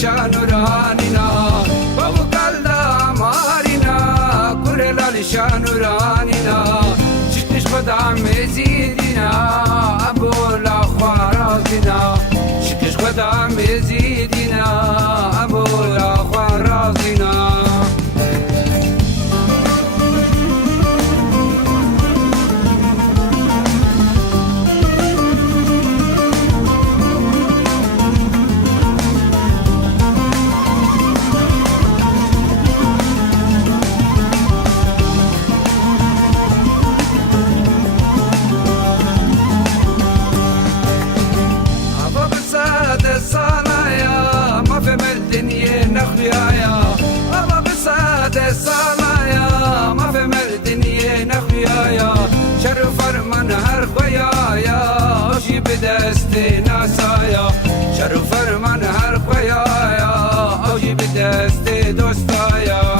شانورانینا بابو کلدا مارینا کرلال شانورانینا چشمش خدا مزیدینا ابولا خوارازینا چشمش خدا مزیدینا ابولا خوارازینا نخویایا بابا بساعت سالایا ما فهم الدنيا نخویایا شر فرمان هر خویایا اوشی بدست ناسایا شر فرمان هر خویایا اوشی بدست دوستایا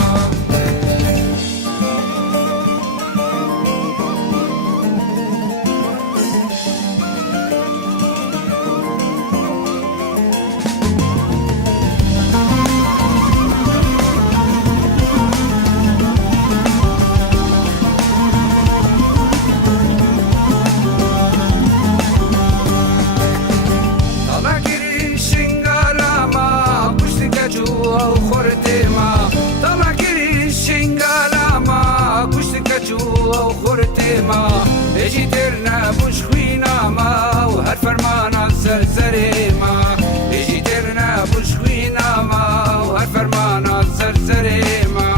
ما اجي درنا بوش خوينا ما وهر فرمان الزرزري ما اجي درنا بوش خوينا ما وهر فرمان الزرزري ما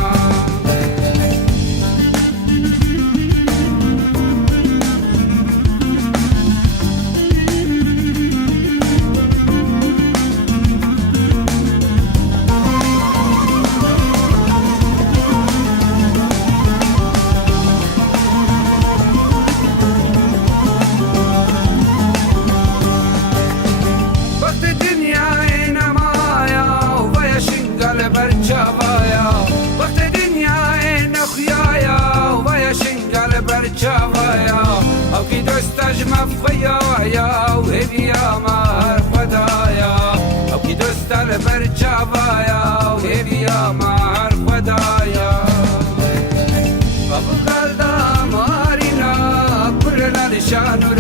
او کی دوستش مفخیا و هدیه مار خدایا او کی دوستل بر چاوایا و هدیه مار خدایا بابو کلدا مارینا کرلال شانور